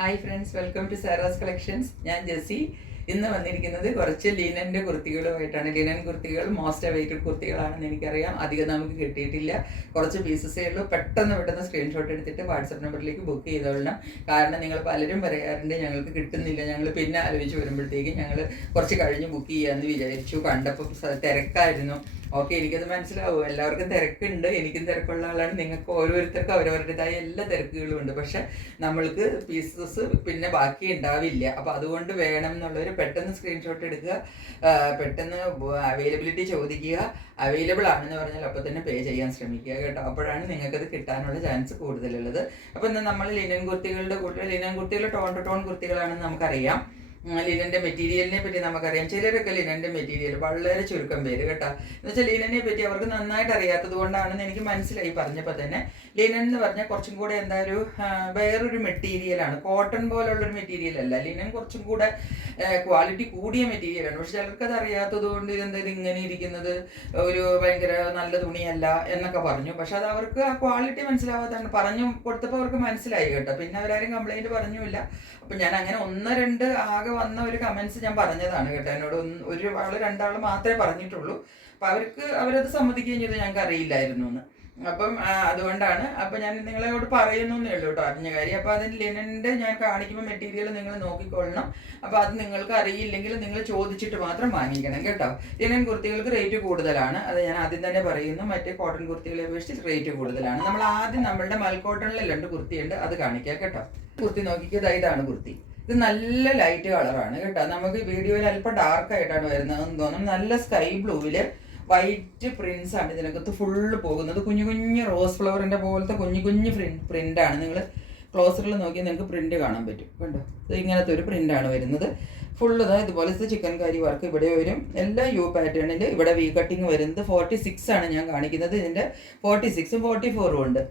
Hi friends, welcome to Sara's collections. ഞാൻ ജെസ്സി. ഇന്ന് വന്നിരിക്കുന്നത് കുറച്ച് ലിനൻ്റെ കുർത്തികളുമായിട്ടാണ്. ലിനൻ കുർത്തികൾ മോസ്റ്റ് അവൈറ്റഡ് കുർത്തികളാണെന്ന് എനിക്കറിയാം. അധികം നമുക്ക് കിട്ടിയിട്ടില്ല, കുറച്ച് പീസസേ ഉള്ളൂ. പെട്ടെന്ന് സ്ക്രീൻഷോട്ട് എടുത്തിട്ട് വാട്സപ്പ് നമ്പറിലേക്ക് ബുക്ക് ചെയ്തോളണം. കാരണം നിങ്ങൾ പലരും പറയാറുണ്ട് ഞങ്ങൾക്ക് കിട്ടുന്നില്ല. ഞങ്ങൾ പിന്നെ ആലോചിച്ച് വരുമ്പോഴത്തേക്കും ഞങ്ങൾ കുറച്ച് കഴിഞ്ഞ് ബുക്ക് ചെയ്യാമെന്ന് വിചാരിച്ചു. കണ്ടപ്പോൾ തിരക്കായിരുന്നു. ഓക്കെ, എനിക്കത് മനസ്സിലാവും. എല്ലാവർക്കും തിരക്കുണ്ട്, എനിക്കും തിരക്കുള്ള ആളാണ്. നിങ്ങൾക്ക് ഓരോരുത്തർക്കും അവരവരുടേതായ എല്ലാ തിരക്കുകളും ഉണ്ട്. പക്ഷെ നമ്മൾക്ക് പീസസ് പിന്നെ ബാക്കി ഉണ്ടാവില്ല. അപ്പോൾ അതുകൊണ്ട് വേണം എന്നുള്ളവർ പെട്ടെന്ന് സ്ക്രീൻഷോട്ട് എടുക്കുക, പെട്ടെന്ന് അവൈലബിലിറ്റി ചോദിക്കുക. അവൈലബിൾ ആണെന്ന് പറഞ്ഞാൽ അപ്പോൾ തന്നെ പേ ചെയ്യാൻ ശ്രമിക്കുക കേട്ടോ. അപ്പോഴാണ് നിങ്ങൾക്കത് കിട്ടാനുള്ള ചാൻസ് കൂടുതലുള്ളത്. അപ്പോൾ ഇന്ന് നമ്മൾ ലിനൻ കുർത്തികളുടെ കൂട്ടത്തിൽ, ലിനൻ കുർത്തികൾ ടോൺ ടു ടോൺ കുർത്തികളാണെന്ന് നമുക്കറിയാം. ലിനൻ്റെ മെറ്റീരിയലിനെ പറ്റി നമുക്കറിയാം. ചിലരൊക്കെ ലിനൻ്റെ മെറ്റീരിയൽ വളരെ ചുരുക്കം പേര് കേട്ടോ. എന്ന് വെച്ചാൽ ലിനനെ പറ്റി അവർക്ക് നന്നായിട്ട് അറിയാത്തത് കൊണ്ടാണെന്ന് എനിക്ക് മനസ്സിലായി പറഞ്ഞപ്പോൾ തന്നെ. ലിനൻ എന്ന് പറഞ്ഞാൽ കുറച്ചും കൂടെ വേറൊരു മെറ്റീരിയലാണ്. കോട്ടൺ പോലുള്ളൊരു മെറ്റീരിയൽ അല്ല. ലിനൻ കുറച്ചും കൂടെ ക്വാളിറ്റി കൂടിയ മെറ്റീരിയലാണ്. പക്ഷെ ചിലർക്കത് അറിയാത്തത് കൊണ്ട് ഇതെന്തായാലും ഇങ്ങനെ ഇരിക്കുന്നത് ഒരു ഭയങ്കര നല്ല തുണിയല്ല എന്നൊക്കെ പറഞ്ഞു. പക്ഷെ അത് അവർക്ക് ആ ക്വാളിറ്റി മനസ്സിലാവാത്തതാണ്. പറഞ്ഞു കൊടുത്തപ്പോൾ അവർക്ക് മനസ്സിലായി കേട്ടോ. പിന്നെ അവരാരും കംപ്ലൈൻറ്റ് പറഞ്ഞില്ല. അപ്പം ഞാൻ അങ്ങനെ ഒന്ന് രണ്ട് ആകെ വന്ന ഒരു കമൻസ് ഞാൻ പറഞ്ഞതാണ് കേട്ടോ. എന്നോട് രണ്ടാൾ മാത്രമേ പറഞ്ഞിട്ടുള്ളൂ. അപ്പം അവരത് സമ്മതിക്കുകയും ചെയ്തു, ഞങ്ങൾക്ക് അറിയില്ലായിരുന്നു എന്ന്. അപ്പം അതുകൊണ്ടാണ്. അപ്പം ഞാൻ നിങ്ങളോട് പറയുന്നേ ഉള്ളൂ കേട്ടോ, അറിഞ്ഞ കാര്യം. അപ്പോൾ അതിന് ലിനൻ്റെ ഞാൻ കാണിക്കുമ്പോൾ മെറ്റീരിയൽ നിങ്ങൾ നോക്കിക്കൊള്ളണം. അപ്പോൾ അത് നിങ്ങൾക്ക് അറിയില്ലെങ്കിൽ നിങ്ങൾ ചോദിച്ചിട്ട് മാത്രം വാങ്ങിക്കണം കേട്ടോ. ലിനൻ കുർത്തികൾക്ക് റേറ്റ് കൂടുതലാണ്, അത് ഞാൻ ആദ്യം തന്നെ പറയുന്നു. മറ്റേ കോട്ടൺ കുർത്തികളെ അപേക്ഷിച്ച് റേറ്റ് കൂടുതലാണ്. നമ്മൾ ആദ്യം നമ്മളുടെ മൽക്കോട്ടണിൽ 2 കുർത്തിയുണ്ട്, അത് കാണിക്കാം കേട്ടോ. കുർത്തി നോക്കിക്കത്, ഇതാണ് കുർത്തി. ഇത് നല്ല ലൈറ്റ് കളറാണ് കേട്ടോ. നമുക്ക് വീഡിയോയിൽ അല്പം ഡാർക്കായിട്ടാണ് വരുന്നതെന്ന് തോന്നുന്നു. നല്ല സ്കൈ ബ്ലൂവിൽ വൈറ്റ് പ്രിൻസ് ആണ് ഇതിനകത്ത് ഫുള്ള് പോകുന്നത്. കുഞ്ഞു കുഞ്ഞു റോസ് ഫ്ലവറിൻ്റെ പോലത്തെ കുഞ്ഞു പ്രിൻ്റാണ്. നിങ്ങൾ ക്ലോസറിൽ നോക്കിയാൽ നിങ്ങൾക്ക് പ്രിൻ്റ് കാണാൻ പറ്റും കണ്ടോ. ഇത് ഇങ്ങനത്തെ ഒരു പ്രിൻ്റാണ് വരുന്നത്. ഫുള്ള് ഇതുപോലത്തെ ചിക്കൻ കറി വർക്ക് ഇവിടെ വരും. എല്ലാ യു പാറ്റേണിൽ ഇവിടെ വി കട്ടിങ് വരുന്നത് 46 ആണ് ഞാൻ കാണിക്കുന്നത്. ഇതിൻ്റെ 46ഉം 44ഉം ഉണ്ട്.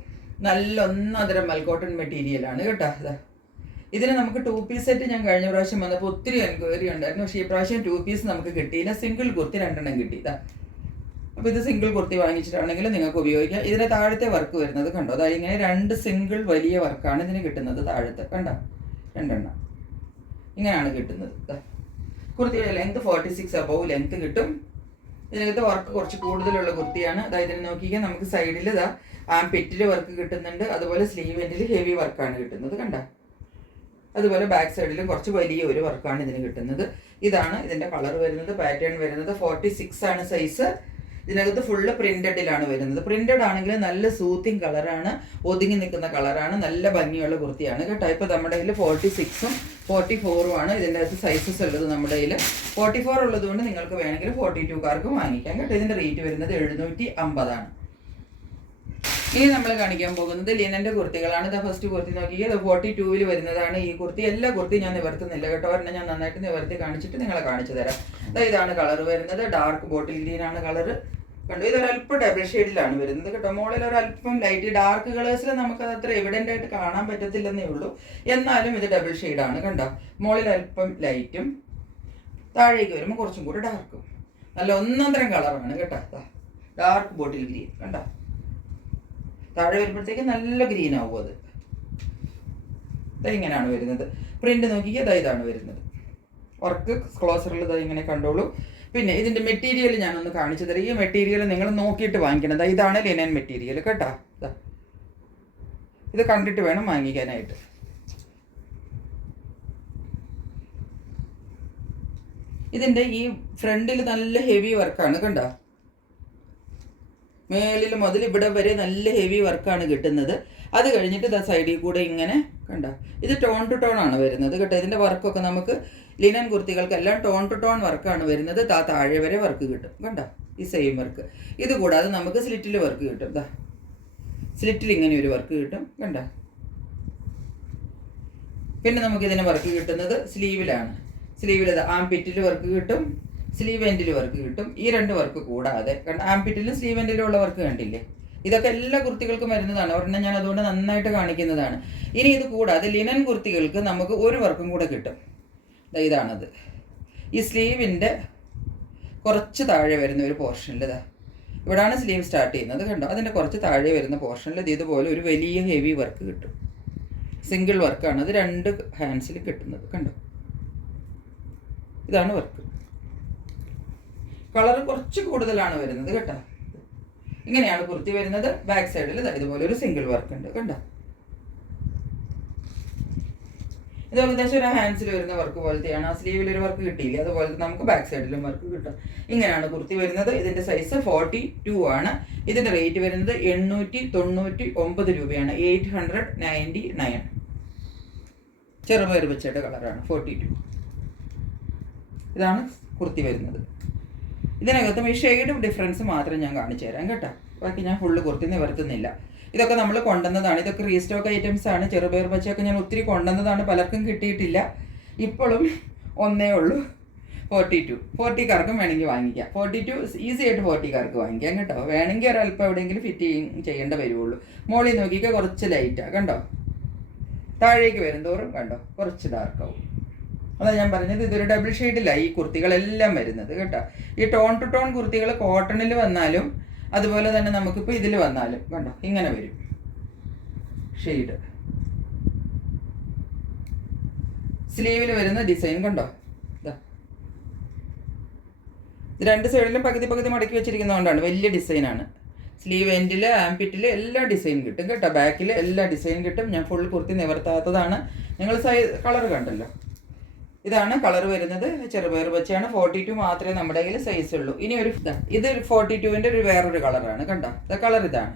നല്ല ഒന്നതരം മൽക്കോട്ടൺ മെറ്റീരിയലാണ് കേട്ടോ. ഇതിന് നമുക്ക് 2 പീസ് സെറ്റ് ഞാൻ കഴിഞ്ഞ പ്രാവശ്യം വന്നപ്പോൾ ഒത്തിരി എൻക്വയറി ഉണ്ടായിരുന്നു. പക്ഷേ ഈ പ്രാവശ്യം 2 പീസ് നമുക്ക് കിട്ടിയില്ല. സിംഗിൾ കുർത്തി 2 കിട്ടി. അപ്പോൾ ഇത് സിംഗിൾ കുർത്തി വാങ്ങിച്ചിട്ടാണെങ്കിൽ നിങ്ങൾക്ക് ഉപയോഗിക്കാം. ഇതിന് താഴത്തെ വർക്ക് വരുന്നത് കണ്ടോ, അതായത് ഇങ്ങനെ 2 സിംഗിൾ വലിയ വർക്കാണ് ഇതിന് കിട്ടുന്നത്. താഴത്തെ കണ്ടോ, 2 ഇങ്ങനെയാണ് കിട്ടുന്നത്. കുർത്തിയുടെ ലെങ്ത് 46 അബവ് ലെങ്ത് കിട്ടും. ഇതിനകത്ത് വർക്ക് കുറച്ച് കൂടുതലുള്ള കുർത്തിയാണ്. അതായത് ഇതിന് നോക്കിയാൽ നമുക്ക് സൈഡിൽ പിറ്റിൽ വർക്ക് കിട്ടുന്നുണ്ട്. അതുപോലെ സ്ലീവ് എൻഡിൽ ഹെവി വർക്കാണ് കിട്ടുന്നത് കണ്ടോ. അതുപോലെ ബാക്ക് സൈഡിലും കുറച്ച് വലിയ ഒരു വർക്കാണ് ഇതിന് കിട്ടുന്നത്. ഇതാണ് ഇതിൻ്റെ കളർ വരുന്നത്. പാറ്റേൺ വരുന്നത് 46 ആണ് സൈസ്. ഇതിനകത്ത് ഫുള്ള് പ്രിന്റഡിലാണ് വരുന്നത്. പ്രിന്റഡ് ആണെങ്കിൽ നല്ല സൂത്തിങ് കളറാണ്, ഒതുങ്ങി നിൽക്കുന്ന കളറാണ്, നല്ല ഭംഗിയുള്ള കുർത്തിയാണ് കേട്ടോ. ഇപ്പോൾ നമ്മുടെ കയ്യിൽ 46ഉം 44ഉം ആണ് ഇതിൻ്റെ അകത്ത് സൈസസ് ഉള്ളത്. നമ്മുടെ കയ്യിൽ 44 ഉള്ളതുകൊണ്ട് നിങ്ങൾക്ക് വേണമെങ്കിൽ 42കാർക്കും വാങ്ങിക്കാം കേട്ടോ. ഇതിൻ്റെ റേറ്റ് വരുന്നത് 750 ആണ്. ഇനി നമ്മൾ കാണിക്കാൻ പോകുന്നത് ലിനൻ്റെ കുർത്തികളാണ്. ഇത് ഫസ്റ്റ് കുർത്തി നോക്കിയാൽ 42-ൽ വരുന്നതാണ് ഈ കുർത്തി. എല്ലാ കുർത്തിയും ഞാൻ നിവർത്തുന്നില്ല കേട്ടോ. ഒരെണ്ണം ഞാൻ നന്നായിട്ട് നിവർത്തി കാണിച്ചിട്ട് നിങ്ങളെ കാണിച്ചു തരാം. ഇതാണ് കളർ വരുന്നത്. ഡാർക്ക് ബോട്ടിൽ ഗ്രീൻ ആണ് കളർ കണ്ടോ. ഇതൊരല്പം ഡബിൾ ഷെയ്ഡിലാണ് വരുന്നത് കേട്ടോ. മുകളിൽ ഒരല്പം ലൈറ്റ് ഡാർക്ക് കളേഴ്സിൽ നമുക്കത് അത്ര എവിഡൻ്റ് ആയിട്ട് കാണാൻ പറ്റത്തില്ലെന്നേ ഉള്ളൂ. എന്നാലും ഇത് ഡബിൾ ഷെയ്ഡാണ് കണ്ടോ. മുകളിൽ അല്പം ലൈറ്റും താഴേക്ക് വരുമ്പോൾ കുറച്ചും കൂടി ഡാർക്കും. നല്ല ഒന്നൊന്നരം കളറാണ് കേട്ടോ. ഡാർക്ക് ബോട്ടിൽ ഗ്രീൻ കണ്ടോ. താഴെ വരുമ്പോഴത്തേക്ക് നല്ല ഗ്രീൻ ആവും. അത് ഇങ്ങനെയാണ് വരുന്നത്. പ്രിന്റ് നോക്കിയാൽ ഇതാണ് വരുന്നത്. വർക്ക് ക്ലോസറിൽ ഇങ്ങനെ കണ്ടോളൂ. പിന്നെ ഇതിൻ്റെ മെറ്റീരിയൽ ഞാനൊന്ന് കാണിച്ചു തരാം. ഈ മെറ്റീരിയൽ നിങ്ങൾ നോക്കിയിട്ട് വാങ്ങിക്കണം. ഇതാണ് ലിനൻ മെറ്റീരിയൽ കേട്ടോ. ഇത് കണ്ടിട്ട് വേണം വാങ്ങിക്കാനായിട്ട്. ഇതിൻ്റെ ഈ ഫ്രണ്ടിൽ നല്ല ഹെവി വർക്കാണ് കണ്ടോ. മേളിൽ മുതൽ ഇവിടെ വരെ നല്ല ഹെവി വർക്കാണ് കിട്ടുന്നത്. അത് കഴിഞ്ഞിട്ട് സൈഡിൽ കൂടെ ഇങ്ങനെ കണ്ടോ. ഇത് ടോൺ ടു ടോൺ ആണ് വരുന്നത് കേട്ടോ. ഇതിൻ്റെ വർക്കൊക്കെ നമുക്ക് ലിനൻ കുർത്തികൾക്കെല്ലാം ടോൺ ടു ടോൺ വർക്കാണ് വരുന്നത്. താഴെ വരെ വർക്ക് കിട്ടും കണ്ടോ, ഈ സെയിം വർക്ക്. ഇത് കൂടാതെ നമുക്ക് സ്ലിറ്റിൽ വർക്ക് കിട്ടും. സ്ലിറ്റിൽ ഇങ്ങനെ ഒരു വർക്ക് കിട്ടും കണ്ടോ. പിന്നെ നമുക്കിതിന് വർക്ക് കിട്ടുന്നത് സ്ലീവിലാണ്. സ്ലീവിൽ ആംപിറ്റിൽ വർക്ക് കിട്ടും, സ്ലീവ് എൻഡിൽ വർക്ക് കിട്ടും. ഈ 2 വർക്ക് കൂടാതെ ആംപിറ്റിലും സ്ലീവ് എൻഡിലും ഉള്ള വർക്ക് കണ്ടില്ലേ. ഇതൊക്കെ എല്ലാ കുർത്തികൾക്കും വരുന്നതാണ്. ഒരെണ്ണം ഞാൻ അതുകൊണ്ട് നന്നായിട്ട് കാണിക്കുന്നതാണ്. ഇനി ഇത് കൂടാതെ ലിനൻ കുർത്തികൾക്ക് നമുക്ക് ഒരു വർക്കും കൂടെ കിട്ടും. ഇതാണത്. ഈ സ്ലീവിൻ്റെ കുറച്ച് താഴെ വരുന്ന ഒരു പോർഷനിൽ ഇവിടാണ് സ്ലീവ് സ്റ്റാർട്ട് ചെയ്യുന്നത് കണ്ടോ. അതിൻ്റെ കുറച്ച് താഴെ വരുന്ന പോർഷനിൽ ഇതുപോലെ ഒരു വലിയ ഹെവി വർക്ക് കിട്ടും. സിംഗിൾ വർക്കാണ് അത് 2 ഹാൻഡ്സിൽ കിട്ടുന്നത്. കണ്ടോ, ഇതാണ് വർക്ക്. കളർ കുറച്ച് കൂടുതലാണ് വരുന്നത് കേട്ടോ. ഇങ്ങനെയാണ് കുർത്തി വരുന്നത്. ബാക്ക് സൈഡിൽ ഇതുപോലെ ഒരു സിംഗിൾ വർക്ക് ഉണ്ട്. കണ്ടോ, ഇത് ഏകദേശം ഒരു ഹാൻഡ്സിൽ വരുന്ന വർക്ക് പോലത്തെയാണ്. ആ സ്ലീവിൽ ഒരു വർക്ക് കിട്ടിയില്ലേ, അതുപോലെ നമുക്ക് ബാക്ക് സൈഡിലും വർക്ക് കിട്ടും. ഇങ്ങനെയാണ് കുർത്തി വരുന്നത്. ഇതിന്റെ സൈസ് 42 ആണ്. ഇതിന്റെ റേറ്റ് വരുന്നത് 899 രൂപയാണ്. 899. ചെറുപയർ വെച്ചയുടെ കളറാണ് 42. ഇതാണ് കുർത്തി വരുന്നത്. ഇതിനകത്തും ഈ ഷെയ്ഡും ഡിഫറൻസ് മാത്രം ഞാൻ കാണിച്ചു തരാം കേട്ടോ. ബാക്കി ഞാൻ ഫുള്ള് കുർത്തി നിവർത്തുന്നില്ല. ഇതൊക്കെ നമ്മൾ കൊണ്ടുവന്നതാണ്. ഇതൊക്കെ റീസ്റ്റോക്ക് ഐറ്റംസ് ആണ്. ചെറുപയർ പച്ചയൊക്കെ ഞാൻ ഒത്തിരി കൊണ്ടുവന്നതാണ്. പലർക്കും കിട്ടിയിട്ടില്ല. ഇപ്പോഴും ഒന്നേ ഉള്ളൂ 42. 40കാർക്കും വേണമെങ്കിൽ വാങ്ങിക്കാം. 42 ഈസി ആയിട്ട് 40കാർക്ക് വാങ്ങിക്കാം കേട്ടോ. വേണമെങ്കിൽ ഒരല്പം എവിടെയെങ്കിലും ഫിറ്റ് ചെയ്യേണ്ട വരുള്ളൂ. മോളിൽ നോക്കിയൊക്കെ കുറച്ച് ലൈറ്റാണ് കണ്ടോ. താഴേക്ക് വരുന്തോറും കണ്ടോ കുറച്ച് ഡാർക്കാവും. അതാണ് ഞാൻ പറഞ്ഞത്. ഇതൊരു ഡബിൾ ഷെയ്ഡിലാണ് ഈ കുർത്തികളെല്ലാം വരുന്നത് കേട്ടോ. ഈ ടോൺ ടു ടോൺ കുർത്തികൾ കോട്ടണിൽ വന്നാലും അതുപോലെ തന്നെ നമുക്കിപ്പോൾ ഇതിൽ വന്നാലും കണ്ടോ ഇങ്ങനെ വരും ഷെയ്ഡ്. സ്ലീവിൽ വരുന്ന ഡിസൈൻ കണ്ടോ. ഇത് 2 സൈഡിലും പകുതി പകുതി മടക്കി വെച്ചിരിക്കുന്നതുകൊണ്ടാണ്. വലിയ ഡിസൈനാണ്. സ്ലീവ് എൻഡിൽ ആംപിറ്റിൽ എല്ലാ ഡിസൈൻ കിട്ടും കേട്ടോ. ബാക്കിൽ എല്ലാ ഡിസൈൻ കിട്ടും. ഞാൻ ഫുൾ കുർത്തി നിവർത്താത്തതാണ്. നിങ്ങൾ കളർ കണ്ടല്ലോ. ഇതാണ് കളർ വരുന്നത്. ചെറുപയർ പച്ചയാണ്. 42 മാത്രമേ നമ്മുടെ കയ്യിൽ സൈസ് ഉള്ളൂ. ഇനി ഒരു ഇത് 42-ൻ്റെ ഒരു വേറൊരു കളറാണ് കണ്ടോ. കളർ ഇതാണ്.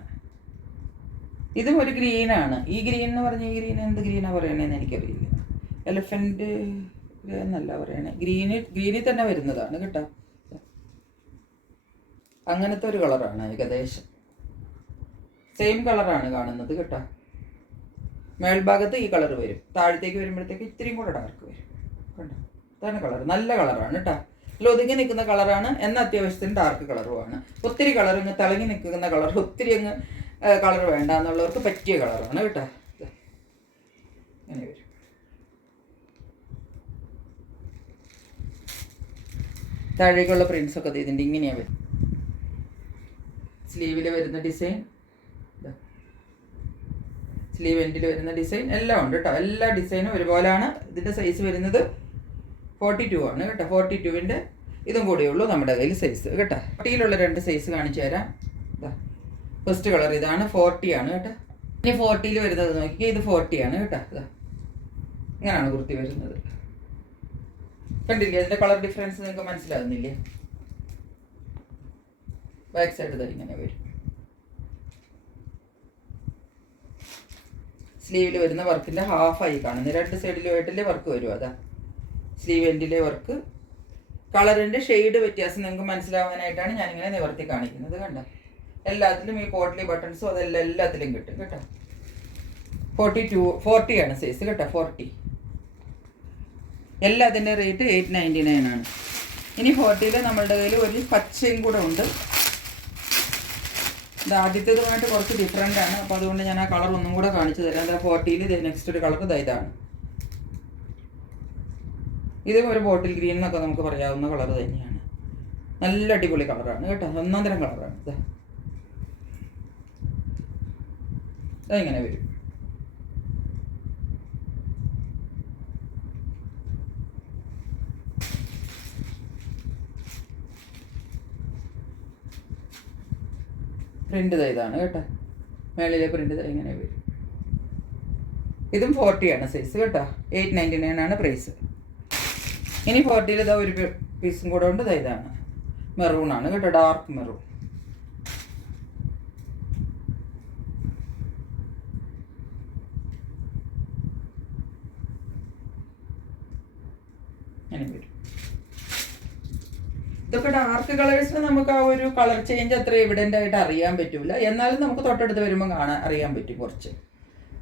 ഇതും ഒരു ഗ്രീനാണ്. ഈ ഗ്രീൻ എന്ന് പറഞ്ഞ ഈ ഗ്രീൻ എന്ത് ഗ്രീനാണ് പറയണതെന്ന് എനിക്കറിയില്ല. എലഫൻറ്റ് എന്നല്ല പറയണേ. ഗ്രീനിൽ തന്നെ വരുന്നതാണ് കേട്ടോ. അങ്ങനത്തെ ഒരു കളറാണ്. ഏകദേശം സെയിം കളറാണ് കാണുന്നത് കേട്ടോ. മേൽഭാഗത്ത് ഈ കളർ വരും. താഴത്തേക്ക് വരുമ്പോഴത്തേക്ക് ഇത്തിരിയും കൂടെ ഡാർക്ക് വരും കണ്ടോ. ഇതാണ് കളർ. നല്ല കളറാണ് കേട്ടോ. ഒതുങ്ങി നിൽക്കുന്ന കളറാണ്. എന്നാൽ അത്യാവശ്യത്തിന് ഡാർക്ക് കളറുമാണ്. ഒത്തിരി കളർ ഇങ്ങ് തിളങ്ങി നിൽക്കുന്ന കളർ, ഒത്തിരി അങ്ങ് കളർ വേണ്ട എന്നുള്ളവർക്ക് പറ്റിയ കളറാണ് കേട്ടോ. ഇങ്ങനെ വരും. താഴേക്കുള്ള പ്രിൻസൊക്കെ ഇതിൻ്റെ ഇങ്ങനെയാണ് വരും. സ്ലീവിൽ വരുന്ന ഡിസൈൻ, സ്ലീവ് എൻഡിൽ വരുന്ന ഡിസൈൻ എല്ലാം ഉണ്ട് കേട്ടോ. എല്ലാ ഡിസൈനും ഒരുപോലെയാണ്. ഇതിൻ്റെ സൈസ് വരുന്നത് 42 ആണ് കേട്ടോ. 42-ൻ്റെ ഇതും കൂടെ ഉള്ളൂ നമ്മുടെ കയ്യിൽ സൈസ് കേട്ടോ. 40-യിലുള്ള 2 സൈസ് കാണിച്ചു തരാം. ഫസ്റ്റ് കളർ ഇതാണ്. 40 ആണ് കേട്ടോ. ഇനി 40-യിൽ വരുന്നത് നോക്കിയാൽ ഇത് 40 ആണ് കേട്ടോ. ഇങ്ങനെയാണ് കുർത്തി വരുന്നത്. കണ്ടില്ലേ അതിൻ്റെ കളർ ഡിഫറൻസ് നിങ്ങൾക്ക് മനസ്സിലാകുന്നില്ലേ. ബാക്ക് സൈഡ് ഇങ്ങനെ വരും. സ്ലീവിൽ വരുന്ന വർക്കിൻ്റെ ഹാഫായി കാണുന്നത്. 2 സൈഡിലുമായിട്ടല്ലേ വർക്ക് വരും. അതാ സ്ലീവ് എൻഡിലെ വർക്ക്. കളറിൻ്റെ ഷെയ്ഡ് വ്യത്യാസം നിങ്ങൾക്ക് മനസ്സിലാവാനായിട്ടാണ് ഞാനിങ്ങനെ നിവർത്തി കാണിക്കുന്നത് കണ്ടോ. എല്ലാത്തിലും ഈ പോട്ട്ലി ബട്ടൺസും അതെല്ലാം എല്ലാത്തിലും കിട്ടും കേട്ടോ. 40 ആണ് സൈസ് കേട്ടോ. 40 എല്ലാത്തിൻ്റെ റേറ്റ് 899 ആണ്. ഇനി 40-ൽ നമ്മളുടെ കയ്യിൽ ഒരു പച്ചയും കൂടെ ഉണ്ട്. ഇത് ആദ്യത്തേതുമായിട്ട് കുറച്ച് ഡിഫറെൻ്റ് ആണ്. അപ്പോൾ അതുകൊണ്ട് ഞാൻ ആ കളർ ഒന്നും കൂടെ കാണിച്ചു തരാം. അത് 40-ൽ നെക്സ്റ്റ് ഒരു കളർ ഇതാണ്. ഇതും ഒരു ബോട്ടിൽ ഗ്രീൻ എന്നൊക്കെ നമുക്ക് പറയാവുന്ന കളർ തന്നെയാണ്. നല്ല അടിപൊളി കളറാണ് കേട്ടോ. ഒന്നാം തരം കളറാണ്. ഇങ്ങനെ വരും. പ്രിൻ്റ് ഇതാണ് കേട്ടോ. മേളിലെ പ്രിൻ്റ് ഇങ്ങനെ വരും. ഇതും 40 ആണ് സൈസ് കേട്ടോ. 899 ആണ് പ്രൈസ്. ഇനി 40-ൽ ഇതാ ഒരു പീസും കൂടെ ഉണ്ട്. ഇതാണ് മെറൂണാണ് കേട്ടോ. Dark maroon. അങ്ങനെ വരും. ഇതൊക്കെ ഡാർക്ക് കളേഴ്സിന് നമുക്ക് ആ ഒരു കളർ ചേഞ്ച് അത്ര എവിഡൻ്റ് ആയിട്ട് അറിയാൻ പറ്റില്ല. എന്നാലും നമുക്ക് തൊട്ടടുത്ത് വരുമ്പോൾ അറിയാൻ പറ്റും കുറച്ച്.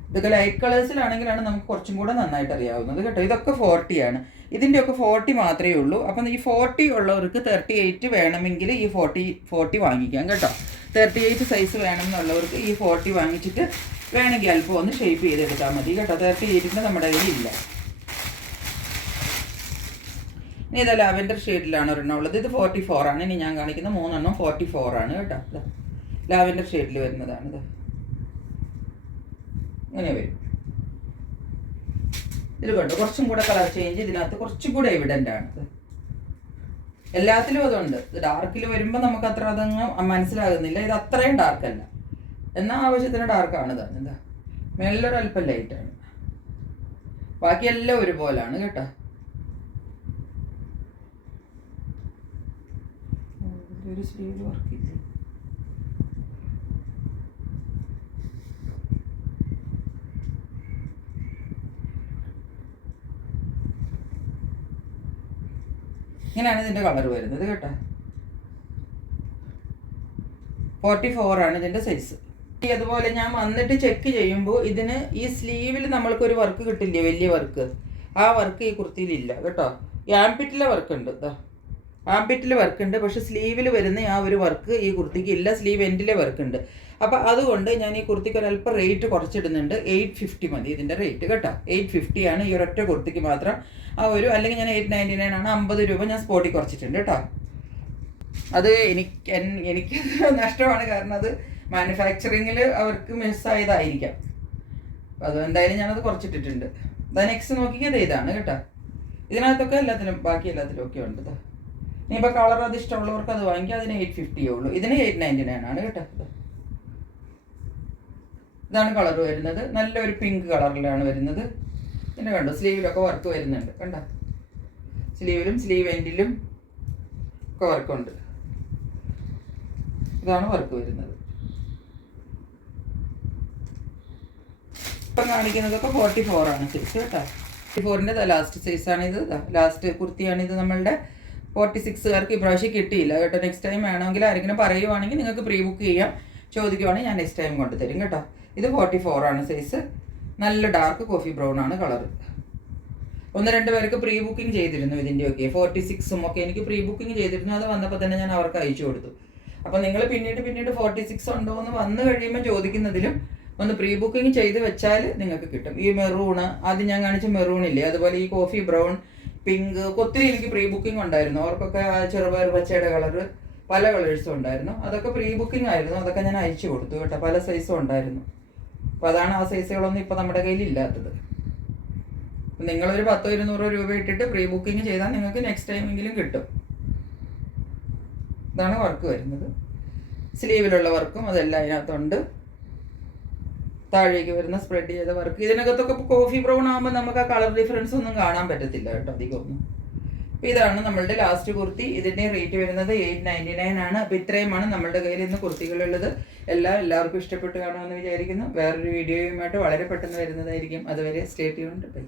ഇതൊക്കെ ലൈറ്റ് കളേഴ്സിലാണെങ്കിലാണ് നമുക്ക് കുറച്ചും കൂടെ നന്നായിട്ട് അറിയാവുന്നത് കേട്ടോ. ഇതൊക്കെ 40 ആണ്. ഇതിൻ്റെയൊക്കെ 40 മാത്രമേ ഉള്ളൂ. അപ്പം ഈ 40 ഉള്ളവർക്ക് 38 വേണമെങ്കിൽ ഈ 40 വാങ്ങിക്കാം കേട്ടോ. 38 സൈസ് വേണമെന്നുള്ളവർക്ക് ഈ 40 വാങ്ങിച്ചിട്ട് വേണമെങ്കിൽ അല്പം ഒന്ന് ഷേപ്പ് ചെയ്തെടുത്താൽ മതി കേട്ടോ. 38-ൻ്റെ നമ്മുടെ കയ്യിൽ ഇല്ല. ഇനി ഇത് ലാവെൻഡർ ഷെയ്ഡിലാണ് ഒരെണ്ണം ഉള്ളത്. ഇത് 44 ആണ്. ഇനി ഞാൻ കാണിക്കുന്ന 3 എണ്ണം 44 ആണ് കേട്ടോ. ലാവെൻഡർ ഷെയ്ഡിൽ വരുന്നതാണിത്. ഇങ്ങനെ വരും. ഇതിൽ കണ്ടു കുറച്ചും കൂടെ കളർ ചേഞ്ച് ഇതിനകത്ത് കുറച്ചും കൂടെ എവിഡൻ്റ് ആണ്. എല്ലാത്തിലും അതുണ്ട്. ഇത് ഡാർക്കിൽ വരുമ്പോൾ നമുക്ക് അത്ര അതങ്ങ് മനസ്സിലാകുന്നില്ല. ഇത് അത്രയും ഡാർക്കല്ല, എന്നാൽ ആവശ്യത്തിന് ഡാർക്കാണ്. ഇതാണ് എന്താ മേളിലൊരല്പം ലൈറ്റാണ്, ബാക്കിയെല്ലാം ഒരുപോലാണ് കേട്ടോ. ഒരു സ്ലീവ് വർക്കില്ല. ഇങ്ങനെയാണ് ഇതിൻ്റെ കളർ വരുന്നത് കേട്ടോ. 44 ആണ് ഇതിൻ്റെ സൈസ്. അതുപോലെ ഞാൻ വന്നിട്ട് ചെക്ക് ചെയ്യുമ്പോൾ ഇതിന് ഈ സ്ലീവിൽ നമ്മൾക്കൊരു വർക്ക് കിട്ടില്ലേ, വലിയ വർക്ക്, ആ വർക്ക് ഈ കുർത്തിയിലില്ല കേട്ടോ. ഈ ആംപിറ്റിലെ വർക്ക് ഉണ്ട്, ആംപിറ്റിലെ വർക്ക് ഉണ്ട്, പക്ഷെ സ്ലീവിൽ വരുന്ന ആ ഒരു വർക്ക് ഈ കുർത്തിക്ക് ഇല്ല. സ്ലീവ് എൻഡിലെ വർക്ക് ഉണ്ട്. അപ്പോൾ അതുകൊണ്ട് ഞാൻ ഈ കുർത്തിക്ക് ഒരല്പം റേറ്റ് കുറച്ചിടുന്നുണ്ട്. 850 മതി ഇതിൻ്റെ റേറ്റ് കേട്ടോ. 850 ആണ് ഈ ഒരൊറ്റ കുർത്തിക്ക് മാത്രം. ആ ഒരു അല്ലെങ്കിൽ ഞാൻ 899 ആണ്, 50 രൂപ ഞാൻ സ്പോട്ടിൽ കുറച്ചിട്ടുണ്ട് കേട്ടോ. അത് എനിക്ക് നഷ്ടമാണ്, കാരണം അത് മാനുഫാക്ചറിങ്ങിൽ അവർക്ക് മിസ്സായതായിരിക്കാം. അത് എന്തായാലും ഞാനത് കുറച്ചിട്ടിട്ടുണ്ട്. അത് നെക്സ്റ്റ് നോക്കിയത് ഇതാണ് കേട്ടോ. ഇതിനകത്തൊക്കെ എല്ലാത്തിലും ബാക്കി എല്ലാത്തിലും ഒക്കെ ഉണ്ട്. ഇനിയിപ്പോൾ കളർ അത് ഇഷ്ടമുള്ളവർക്ക് അത് വാങ്ങിക്കുക. അതിന് 850 ഉള്ളൂ. ഇതിന് 899 ആണ് കേട്ടോ. ഇതാണ് കളർ വരുന്നത്. നല്ലൊരു പിങ്ക് കളറിലാണ് വരുന്നത്. പിന്നെ കണ്ടോ സ്ലീവിലൊക്കെ വർക്ക് വരുന്നുണ്ട് കണ്ടോ. സ്ലീവിലും സ്ലീവ് എൻഡിലും ഒക്കെ വർക്കുണ്ട്. ഇതാണ് വർക്ക് വരുന്നത്. ഇപ്പം കാണിക്കുന്നതൊക്കെ 44 ആണ് സൈസ് കേട്ടോ. 44ൻ്റെ ലാസ്റ്റ് സൈസാണ് ഇത്. ലാസ്റ്റ് കുർത്തിയാണിത്. നമ്മളുടെ 46കാർക്ക് ഇപ്രാവശ്യം കിട്ടിയില്ല കേട്ടോ. നെക്സ്റ്റ് ടൈം വേണമെങ്കിൽ ആരെങ്കിലും പറയുവാണെങ്കിൽ നിങ്ങൾക്ക് പ്രീ ബുക്ക് ചെയ്യാം. ചോദിക്കുവാണെങ്കിൽ ഞാൻ നെക്സ്റ്റ് ടൈം കൊണ്ടുതരും കേട്ടോ. ഇത് 44 ആണ് സൈസ്. നല്ല ഡാർക്ക് കോഫി ബ്രൗൺ ആണ് കളർ. 1-2 പേർക്ക് പ്രീ ബുക്കിംഗ് ചെയ്തിരുന്നു ഇതിൻ്റെയൊക്കെ. 46ഉം ഒക്കെ എനിക്ക് പ്രീ ബുക്കിംഗ് ചെയ്തിരുന്നു. അത് വന്നപ്പോൾ തന്നെ ഞാൻ അവർക്ക് അയച്ചു കൊടുത്തു. അപ്പോൾ നിങ്ങൾ പിന്നീട് 46 ഉണ്ടോ എന്ന് വന്നു കഴിയുമ്പോൾ ചോദിക്കുന്നതിലും ഒന്ന് പ്രീ ബുക്കിംഗ് ചെയ്ത് വെച്ചാൽ നിങ്ങൾക്ക് കിട്ടും. ഈ മെറൂണ്, ആദ്യം ഞാൻ കാണിച്ച മെറൂണില്ലേ, അതുപോലെ ഈ കോഫി ബ്രൗൺ, പിങ്ക്, ഒത്തിരി എനിക്ക് പ്രീ ബുക്കിംഗ് ഉണ്ടായിരുന്നു. അവർക്കൊക്കെ ചെറുപയർ പച്ചയുടെ കളറ്, പല കളേഴ്സും ഉണ്ടായിരുന്നു. അതൊക്കെ പ്രീ ബുക്കിംഗ് ആയിരുന്നു. അതൊക്കെ ഞാൻ അയച്ചു കൊടുത്തു കേട്ടോ. പല സൈസും ഉണ്ടായിരുന്നു. അപ്പോൾ അതാണ് ആ സൈസുകളൊന്നും ഇപ്പോൾ നമ്മുടെ കയ്യിൽ ഇല്ലാത്തത്. നിങ്ങളൊരു 100-200 രൂപ ഇട്ടിട്ട് പ്രീ ബുക്കിംഗ് ചെയ്താൽ നിങ്ങൾക്ക് നെക്സ്റ്റ് ടൈമെങ്കിലും കിട്ടും. ഇതാണ് വർക്ക് വരുന്നത്. സ്ലീവിലുള്ള വർക്കും അതെല്ലാം അതിനകത്തുണ്ട്. താഴേക്ക് വരുന്ന സ്പ്രെഡ് ചെയ്ത വർക്ക്. ഇതിനകത്തൊക്കെ കോഫി ബ്രൗൺ ആകുമ്പോൾ നമുക്ക് ആ കളർ ഡിഫറൻസ് ഒന്നും കാണാൻ പറ്റത്തില്ല കേട്ടോ അധികമൊന്നും. അപ്പോൾ ഇതാണ് നമ്മളുടെ ലാസ്റ്റ് കുർത്തി. ഇതിൻ്റെ റേറ്റ് വരുന്നത് 899 ആണ്. അപ്പോൾ ഇത്രയുമാണ് നമ്മളുടെ കയ്യിൽ ഇന്ന് കുർത്തികളുള്ളത്. എല്ലാവർക്കും ഇഷ്ടപ്പെട്ട് കാണുമെന്ന് വിചാരിക്കുന്നു. വേറൊരു വീഡിയോയുമായിട്ട് വളരെ പെട്ടെന്ന് വരുന്നതായിരിക്കും. അതുവരെ സ്റ്റേ ട്യൂൺഡ്. ബൈ.